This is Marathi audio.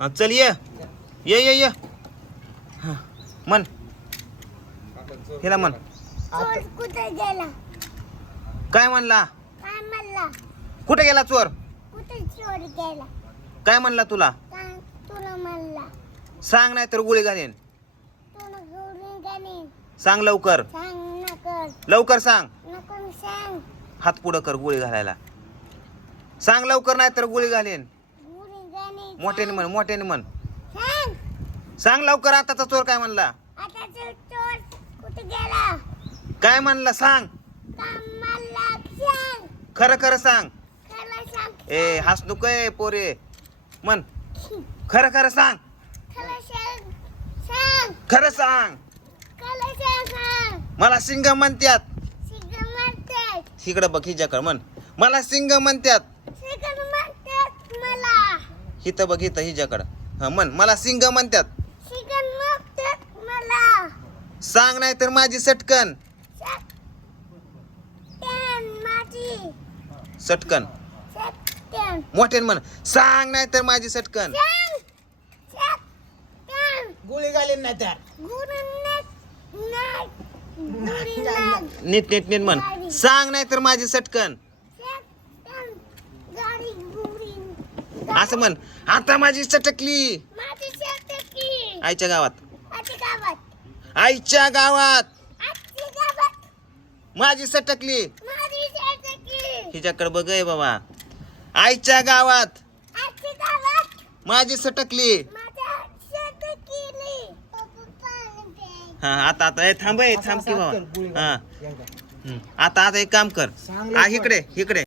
हा, चल ये. ये ये ये. हा, म्हण हिला चोर कुठे गेला? काय म्हणला? काय म्हणला? कुठे गेला चोर? कुठे चोर गेला? काय म्हणला तुला? सांग तुला म्हणला. सांग नाही तर गोळी घालेन. तुला गोळी गेली सांग लवकर. सांग नकर. लवकर सांग. नको सांग. हात पुढं कर गोळी घालायला. सांग लवकर नाही तर गोळी घालेन. मोठ्याने म्हण मोठ्याने म्हण. सांग. सांग लवकर आताचा चोर काय म्हणला? आता तो चोर कुठे गेला? काय म्हणला सांग. खरं खरं सांग. खरं सांग ए हस ए पोरे. म्हण. खरं खरं सांग. खरं सांग सांग. खरं सांग. खरं सांग सांग. मला सिंग म्हणत्यात. म्हणते इकडं बघ हिच्याकडं म्हण. मला सिंग म्हणत्यात. हिथं बघ हिथं हिच्याकडं. हा म्हण मला सिंग म्हणत्यात. शिकन म्हणते मला. सांग नाही तर माझी सटकन. माझी. सटकन. मोठ्याने म्हण सांग नाही तर माझी सटकन. गोळी घालीन नाही तर. नीट नीट नीट म्हण. सांग नाही तर माझी सटकन. असं म्हण. आता माझी सटकली माझी शतकी आईच्या गावात. आईच्या गावात. माझी सटकली माझी शतकी हिच्याकडे बघ ए बाबा. आईच्या गावात. माझी सटकली माझ्या शतकीली हा आता आता. ए थांब ए थांब की असं हात कर, बाबा हा. हम्म. आता आता एक काम कर. हा. इकडे इकडे.